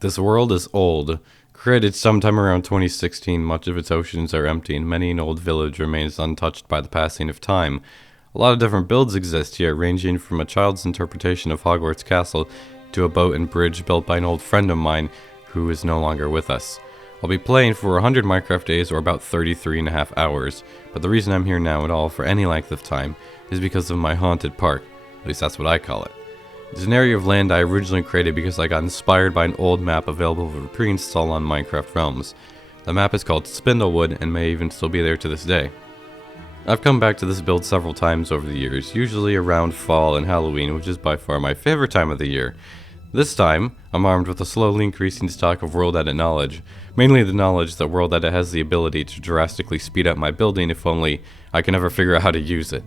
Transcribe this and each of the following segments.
This world is old. Created sometime around 2016, much of its oceans are empty and many an old village remains untouched by the passing of time. A lot of different builds exist here, ranging from a child's interpretation of Hogwarts Castle to a boat and bridge built by an old friend of mine who is no longer with us. I'll be playing for 100 Minecraft days or about 33 and a half hours, but the reason I'm here now at all for any length of time is because of my haunted park. At least that's what I call it. It's an area of land I originally created because I got inspired by an old map available for pre-install on Minecraft Realms. The map is called Spindlewood and may even still be there to this day. I've come back to this build several times over the years, usually around fall and Halloween, which is by far my favorite time of the year. This time, I'm armed with a slowly increasing stock of World Edit knowledge, mainly the knowledge that World Edit has the ability to drastically speed up my building if only I can ever figure out how to use it.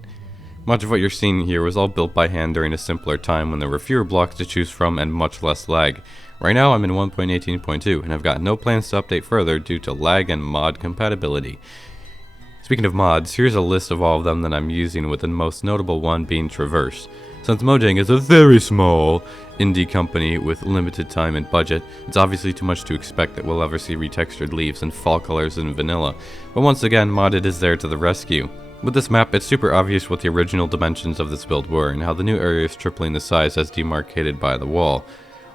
Much of what you're seeing here was all built by hand during a simpler time when there were fewer blocks to choose from and much less lag. Right now I'm in 1.18.2 and I've got no plans to update further due to lag and mod compatibility. Speaking of mods, here's a list of all of them that I'm using, with the most notable one being Traverse. Since Mojang is a very small indie company with limited time and budget, it's obviously too much to expect that we'll ever see retextured leaves and fall colors in vanilla, but once again Modded is there to the rescue. With this map, it's super obvious what the original dimensions of this build were and how the new area is tripling the size as demarcated by the wall.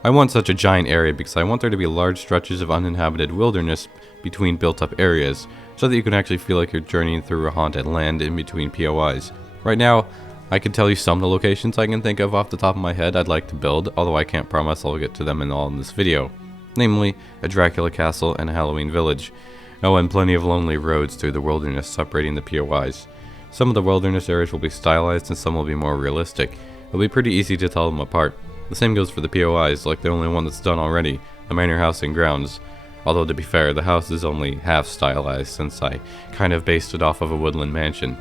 I want such a giant area because I want there to be large stretches of uninhabited wilderness between built-up areas, so that you can actually feel like you're journeying through a haunted land in between POIs. Right now, I can tell you some of the locations I can think of off the top of my head I'd like to build, although I can't promise I'll get to them in this video. Namely, a Dracula castle and a Halloween village. Oh, and plenty of lonely roads through the wilderness separating the POIs. Some of the wilderness areas will be stylized and some will be more realistic. It'll be pretty easy to tell them apart. The same goes for the POIs, like the only one that's done already, the Manor House and grounds. Although to be fair, the house is only half stylized since I kind of based it off of a woodland mansion.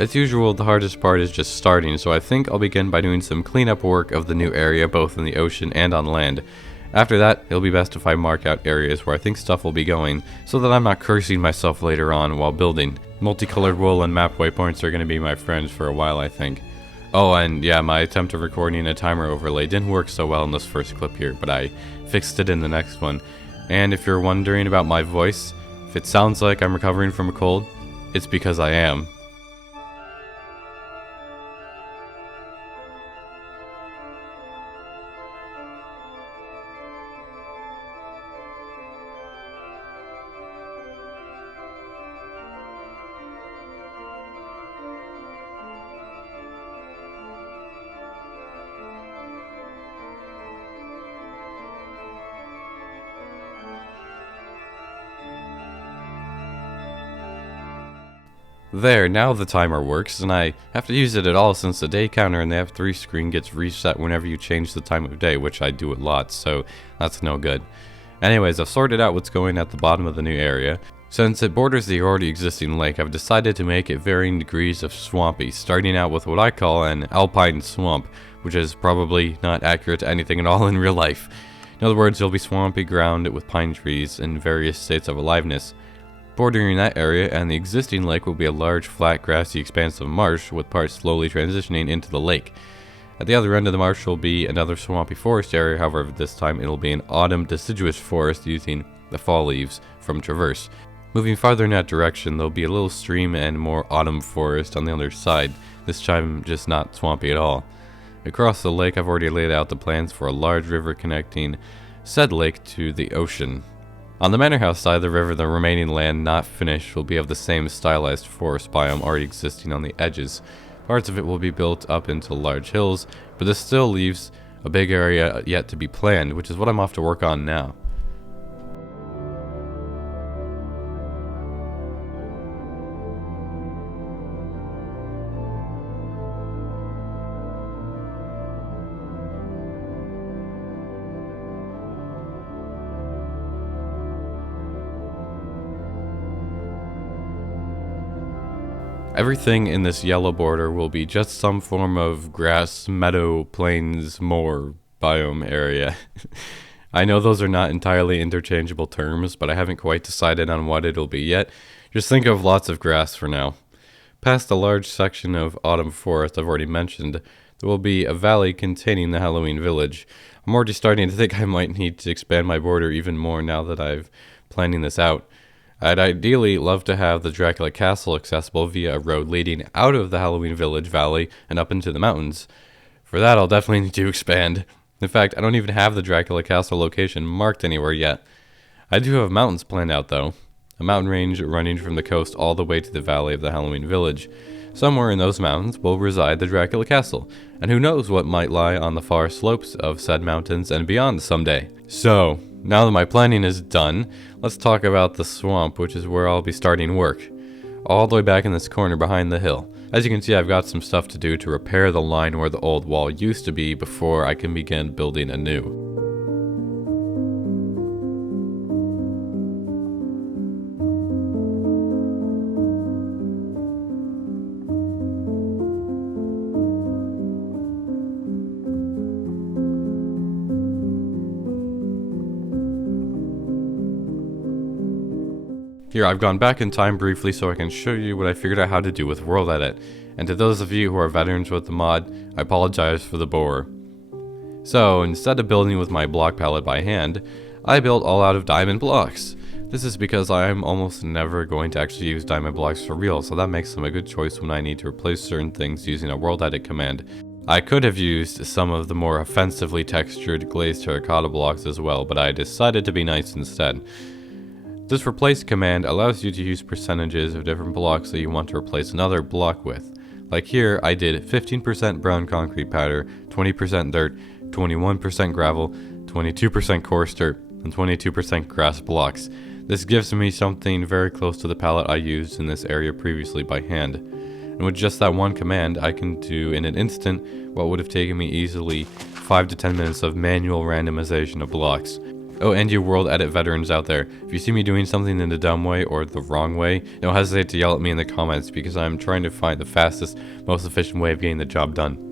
As usual, the hardest part is just starting, so I think I'll begin by doing some cleanup work of the new area both in the ocean and on land. After that, it'll be best if I mark out areas where I think stuff will be going, so that I'm not cursing myself later on while building. Multicolored wool and map waypoints are going to be my friends for a while, I think. Oh, and yeah, my attempt at recording a timer overlay didn't work so well in this first clip here, but I fixed it in the next one. And if you're wondering about my voice, if it sounds like I'm recovering from a cold, it's because I am. There, now the timer works, and I have to use it at all since the day counter in the F3 screen gets reset whenever you change the time of day, which I do a lot, so that's no good. Anyways, I've sorted out what's going at the bottom of the new area. Since it borders the already existing lake, I've decided to make it varying degrees of swampy, starting out with what I call an alpine swamp, which is probably not accurate to anything at all in real life. In other words, it'll be swampy ground with pine trees in various states of aliveness. Bordering that area and the existing lake will be a large, flat, grassy expanse of marsh, with parts slowly transitioning into the lake. At the other end of the marsh will be another swampy forest area, however this time it'll be an autumn deciduous forest using the fall leaves from Traverse. Moving farther in that direction, there'll be a little stream and more autumn forest on the other side, this time just not swampy at all. Across the lake, I've already laid out the plans for a large river connecting said lake to the ocean. On the Manor House side of the river, the remaining land not finished will be of the same stylized forest biome already existing on the edges. Parts of it will be built up into large hills, but this still leaves a big area yet to be planned, which is what I'm off to work on now. Everything in this yellow border will be just some form of grass, meadow, plains, moor biome area. I know those are not entirely interchangeable terms, but I haven't quite decided on what it'll be yet. Just think of lots of grass for now. Past the large section of autumn forest I've already mentioned, there will be a valley containing the Halloween village. I'm already starting to think I might need to expand my border even more now that I've planning this out. I'd ideally love to have the Dracula Castle accessible via a road leading out of the Halloween Village Valley and up into the mountains. For that, I'll definitely need to expand. In fact, I don't even have the Dracula Castle location marked anywhere yet. I do have mountains planned out, though. A mountain range running from the coast all the way to the valley of the Halloween Village. Somewhere in those mountains will reside the Dracula Castle, and who knows what might lie on the far slopes of said mountains and beyond someday. So, now that my planning is done, let's talk about the swamp, which is where I'll be starting work. All the way back in this corner behind the hill. As you can see, I've got some stuff to do to repair the line where the old wall used to be before I can begin building anew. Here, I've gone back in time briefly so I can show you what I figured out how to do with World Edit, and to those of you who are veterans with the mod, I apologize for the bore. So, instead of building with my block palette by hand, I built all out of diamond blocks. This is because I'm almost never going to actually use diamond blocks for real, so that makes them a good choice when I need to replace certain things using a World Edit command. I could have used some of the more offensively textured glazed terracotta blocks as well, but I decided to be nice instead. This replace command allows you to use percentages of different blocks that you want to replace another block with. Like here, I did 15% brown concrete powder, 20% dirt, 21% gravel, 22% coarse dirt, and 22% grass blocks. This gives me something very close to the palette I used in this area previously by hand. And with just that one command, I can do in an instant what would have taken me easily 5 to 10 minutes of manual randomization of blocks. Oh, and you World Edit veterans out there, if you see me doing something in a dumb way or the wrong way, don't hesitate to yell at me in the comments because I'm trying to find the fastest, most efficient way of getting the job done.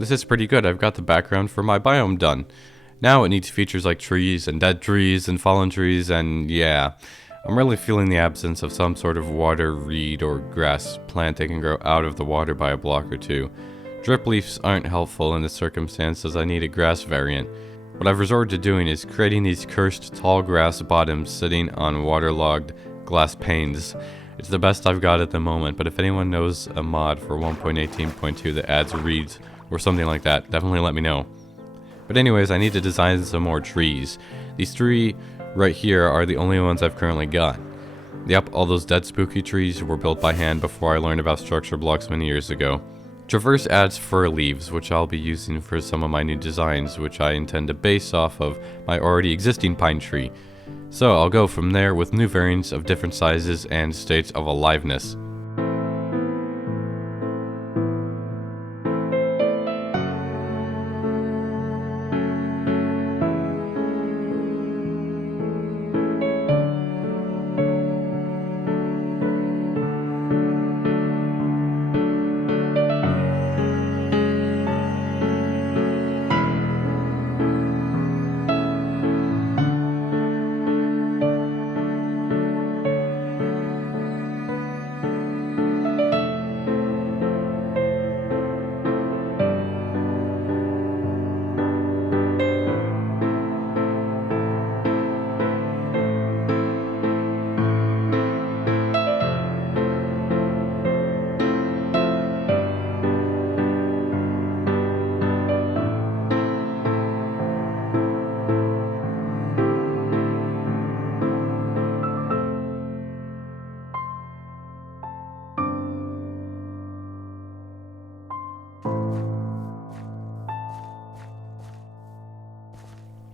This is pretty good. I've got the background for my biome done. Now it needs features like trees and dead trees and fallen trees, and yeah, I'm really feeling the absence of some sort of water reed or grass plant that can grow out of the water by a block or two. Drip leaves aren't helpful in this circumstance as I need a grass variant. What I've resorted to doing is creating these cursed tall grass bottoms sitting on waterlogged glass panes. It's the best I've got at the moment, but if anyone knows a mod for 1.18.2 that adds reeds or something like that, definitely let me know. But anyways, I need to design some more trees. These three right here are the only ones I've currently got. Yep, all those dead spooky trees were built by hand before I learned about structure blocks many years ago. Traverse adds fir leaves, which I'll be using for some of my new designs, which I intend to base off of my already existing pine tree. So I'll go from there with new variants of different sizes and states of aliveness.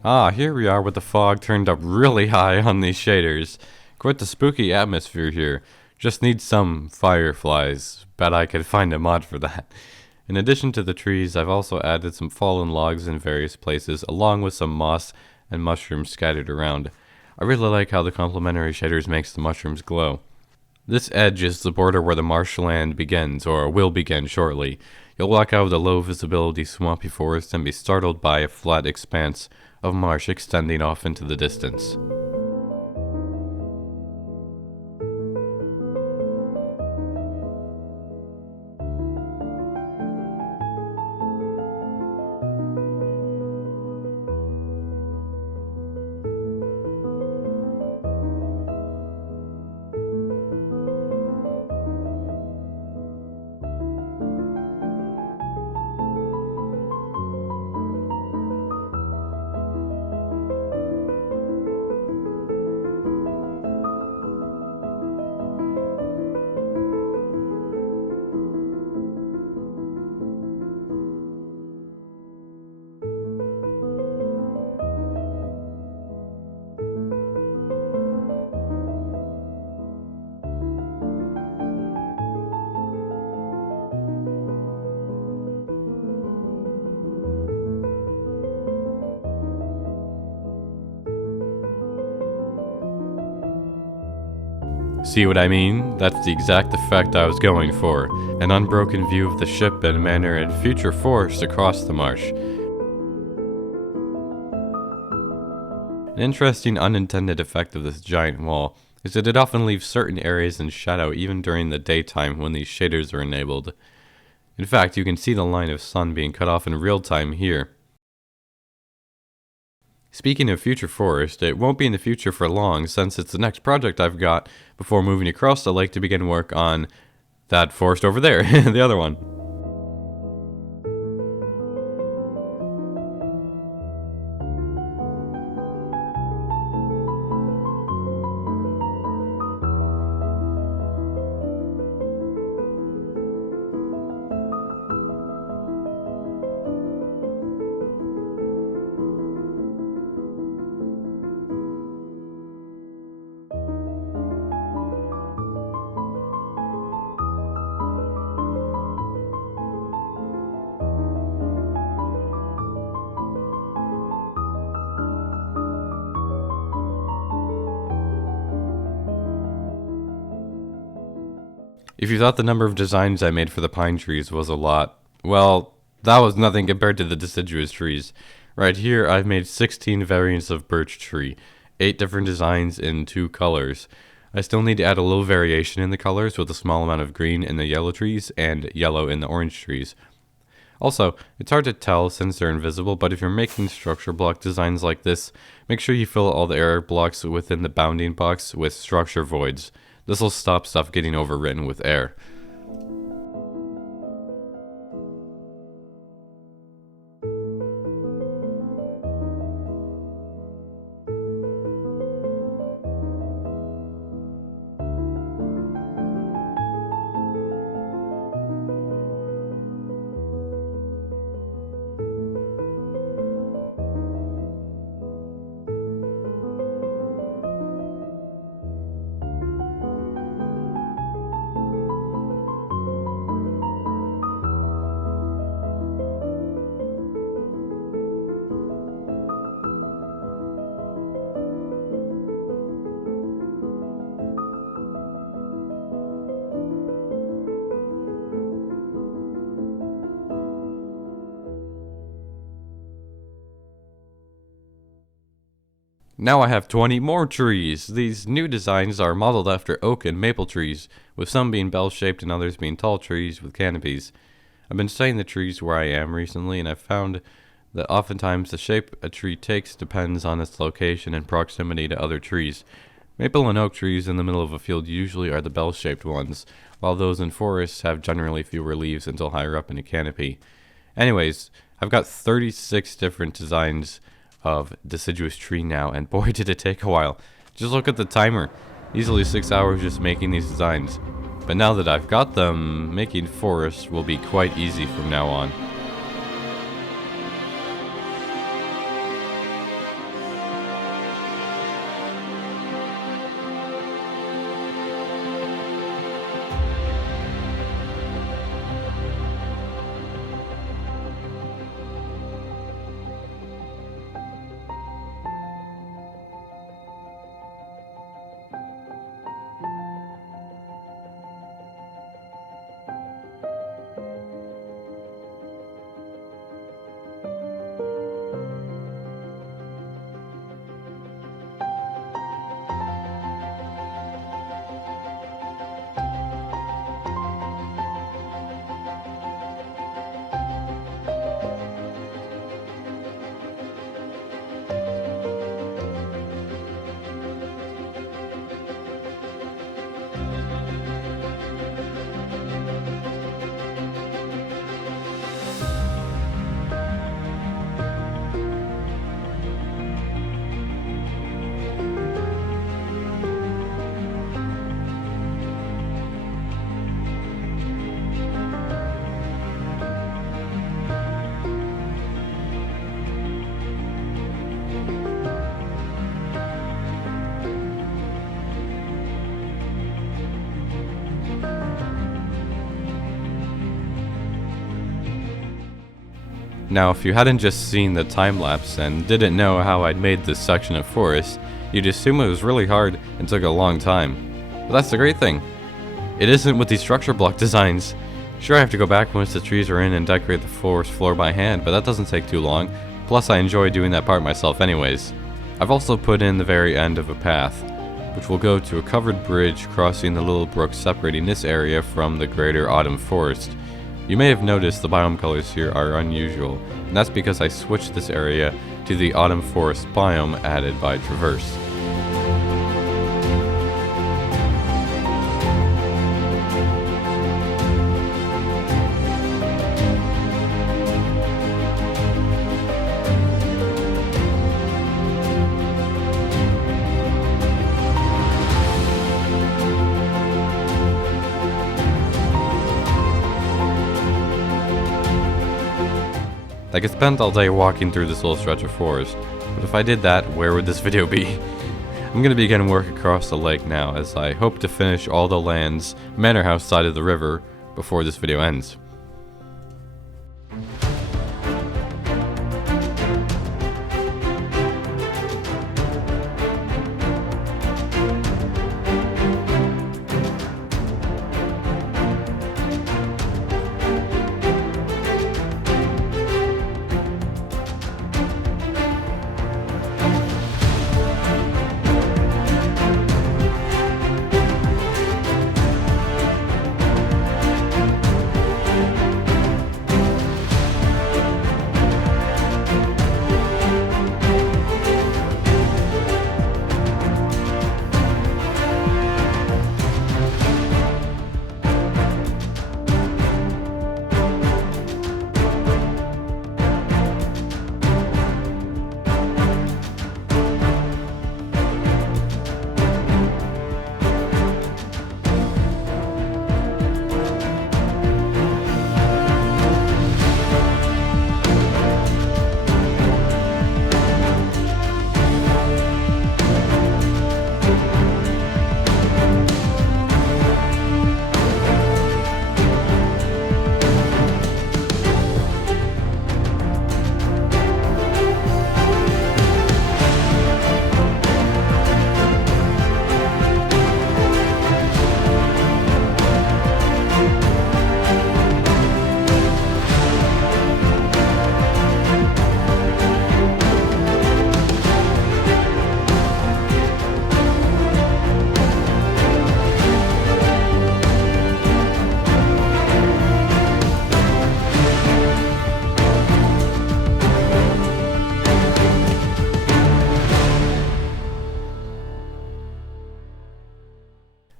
Ah, here we are with the fog turned up really high on these shaders. Quite the spooky atmosphere here. Just need some fireflies. Bet I could find a mod for that. In addition to the trees, I've also added some fallen logs in various places, along with some moss and mushrooms scattered around. I really like how the complementary shaders makes the mushrooms glow. This edge is the border where the marshland begins, or will begin shortly. You'll walk out of the low visibility swampy forest and be startled by a flat expanse of marsh extending off into the distance. See what I mean? That's the exact effect I was going for. An unbroken view of the ship and manor and future forest across the marsh. An interesting unintended effect of this giant wall is that it often leaves certain areas in shadow even during the daytime when these shaders are enabled. In fact, you can see the line of sun being cut off in real time here. Speaking of future forest, it won't be in the future for long since it's the next project I've got before moving across the lake to begin work on that forest over there, the other one. If you thought the number of designs I made for the pine trees was a lot, well, that was nothing compared to the deciduous trees. Right here, I've made 16 variants of birch tree, 8 different designs in 2 colors. I still need to add a little variation in the colors with a small amount of green in the yellow trees and yellow in the orange trees. Also, it's hard to tell since they're invisible, but if you're making structure block designs like this, make sure you fill all the error blocks within the bounding box with structure voids. This will stop stuff getting overwritten with air. Now I have 20 more trees. These new designs are modeled after oak and maple trees, with some being bell-shaped and others being tall trees with canopies. I've been studying the trees where I am recently, and I've found that oftentimes the shape a tree takes depends on its location and proximity to other trees. Maple and oak trees in the middle of a field usually are the bell-shaped ones, while those in forests have generally fewer leaves until higher up in a canopy. Anyways, I've got 36 different designs of deciduous tree now, and boy did it take a while. Just look at the timer. Easily 6 hours just making these designs. But now that I've got them, making forests will be quite easy from now on. Now, if you hadn't just seen the time-lapse and didn't know how I'd made this section of forest, you'd assume it was really hard and took a long time. But that's the great thing. It isn't with these structure block designs. Sure, I have to go back once the trees are in and decorate the forest floor by hand, but that doesn't take too long. Plus, I enjoy doing that part myself anyways. I've also put in the very end of a path, which will go to a covered bridge crossing the little brook separating this area from the greater autumn forest. You may have noticed the biome colors here are unusual, and that's because I switched this area to the autumn forest biome added by Traverse. I could spend all day walking through this little stretch of forest, but if I did that, where would this video be? I'm going to begin work across the lake now, as I hope to finish all the land's manor house side of the river before this video ends.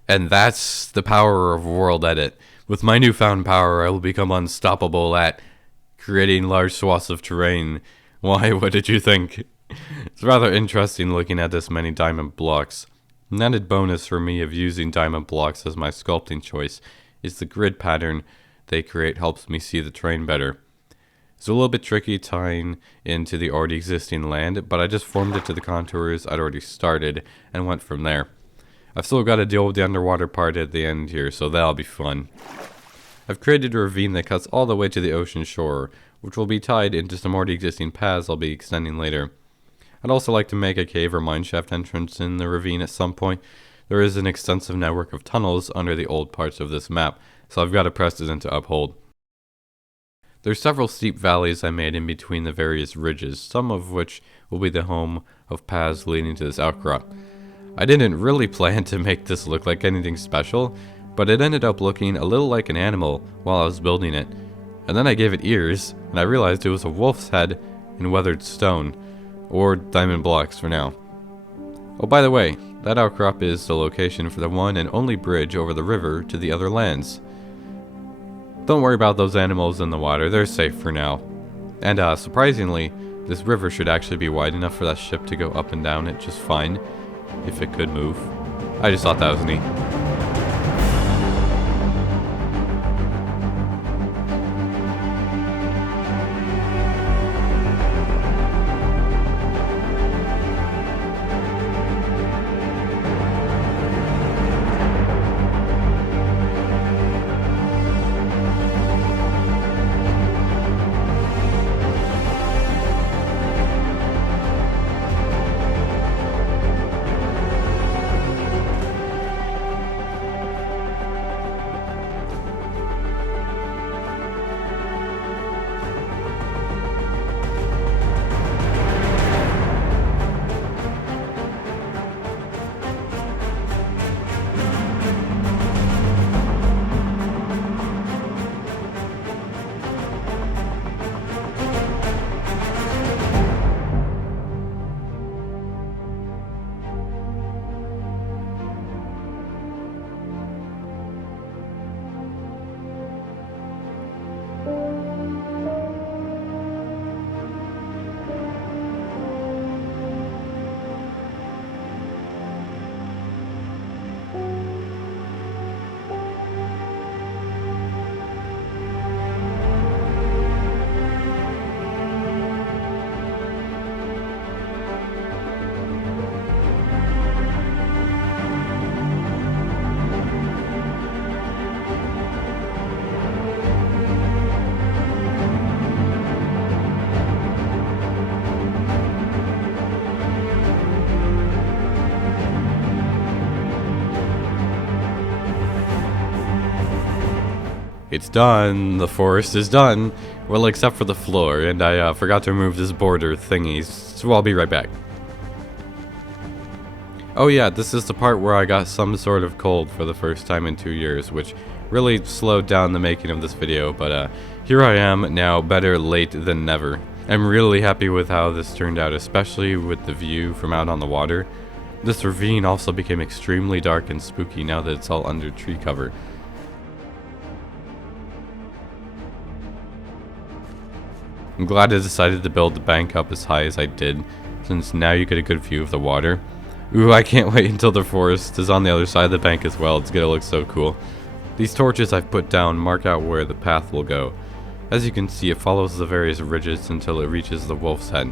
And that's the power of World Edit. With my newfound power, I will become unstoppable at creating large swaths of terrain. Why, what did you think? It's rather interesting looking at this many diamond blocks. An added bonus for me of using diamond blocks as my sculpting choice is the grid pattern they create helps me see the terrain better. It's a little bit tricky tying into the already existing land, but I just formed it to the contours I'd already started and went from there. I've still got to deal with the underwater part at the end here, so that'll be fun. I've created a ravine that cuts all the way to the ocean shore, which will be tied into some already existing paths I'll be extending later. I'd also like to make a cave or mineshaft entrance in the ravine at some point. There is an extensive network of tunnels under the old parts of this map, so I've got a precedent to uphold. There's several steep valleys I made in between the various ridges, some of which will be the home of paths leading to this outcrop. I didn't really plan to make this look like anything special, but it ended up looking a little like an animal while I was building it. And then I gave it ears, and I realized it was a wolf's head in weathered stone, or diamond blocks for now. Oh, by the way, that outcrop is the location for the one and only bridge over the river to the other lands. Don't worry about those animals in the water, they're safe for now. And surprisingly, this river should actually be wide enough for that ship to go up and down it just fine, if it could move. I just thought that was neat. It's done. The forest is done. Well, except for the floor, and I forgot to remove this border thingy, so I'll be right back. Oh yeah, this is the part where I got some sort of cold for the first time in 2 years, which really slowed down the making of this video, but here I am now, better late than never. I'm really happy with how this turned out, especially with the view from out on the water. This ravine also became extremely dark and spooky now that it's all under tree cover. I'm glad I decided to build the bank up as high as I did, since now you get a good view of the water. Ooh, I can't wait until the forest is on the other side of the bank as well. It's gonna look so cool. These torches I've put down mark out where the path will go. As you can see, it follows the various ridges until it reaches the wolf's head.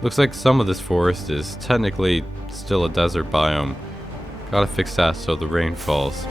Looks like some of this forest is technically still a desert biome. Gotta fix that so the rain falls.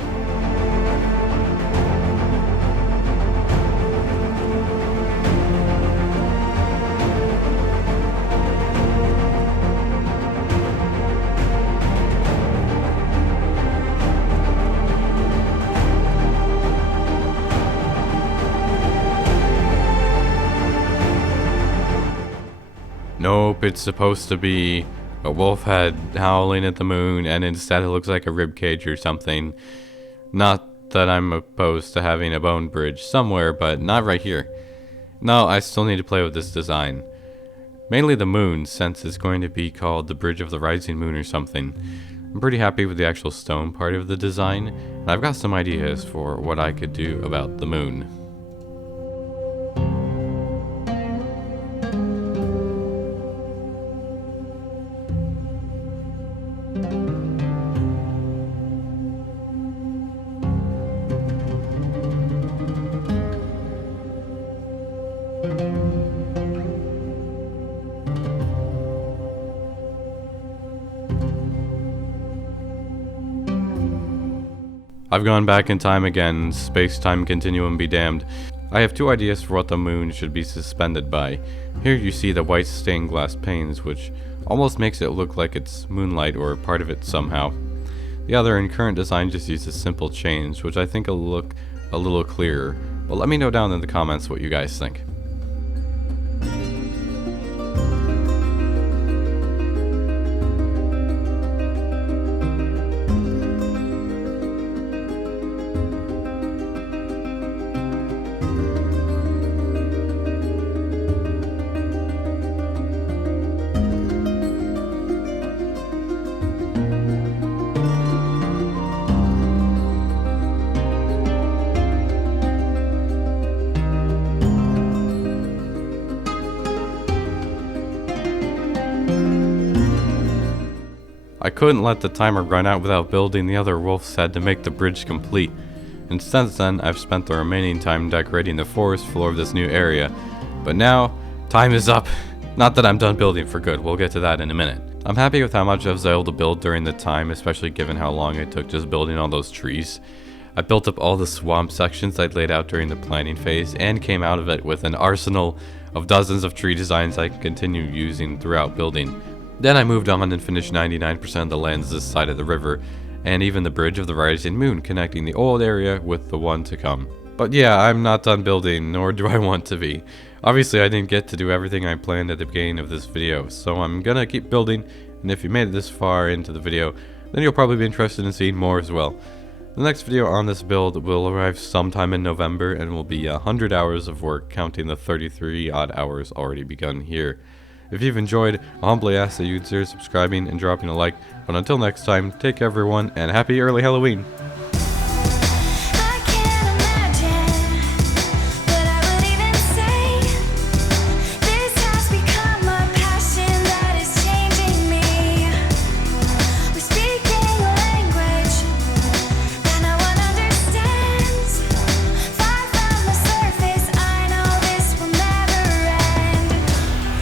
Nope, it's supposed to be a wolf head howling at the moon, and instead it looks like a ribcage or something. Not that I'm opposed to having a bone bridge somewhere, but not right here. No, I still need to play with this design. Mainly the moon, since it's going to be called the Bridge of the Rising Moon or something. I'm pretty happy with the actual stone part of the design, and I've got some ideas for what I could do about the moon. I've gone back in time again, space-time continuum be damned. I have two ideas for what the moon should be suspended by. Here you see the white stained glass panes, which almost makes it look like it's moonlight or part of it somehow. The other in current design just uses simple chains, which I think will look a little clearer, but let me know down in the comments what you guys think. I couldn't let the timer run out without building the other wolf's head to make the bridge complete, and since then I've spent the remaining time decorating the forest floor of this new area. But now, time is up. Not that I'm done building for good, we'll get to that in a minute. I'm happy with how much I was able to build during the time, especially given how long it took just building all those trees. I built up all the swamp sections I'd laid out during the planning phase, and came out of it with an arsenal of dozens of tree designs I can continue using throughout building. Then I moved on and finished 99% of the lands this side of the river, and even the Bridge of the Rising Moon connecting the old area with the one to come. But yeah, I'm not done building, nor do I want to be. Obviously I didn't get to do everything I planned at the beginning of this video, so I'm gonna keep building, and if you made it this far into the video, then you'll probably be interested in seeing more as well. The next video on this build will arrive sometime in November, and will be 100 hours of work, counting the 33 odd hours already begun here. If you've enjoyed, I humbly ask that you consider subscribing and dropping a like. But until next time, take care everyone, and happy early Halloween!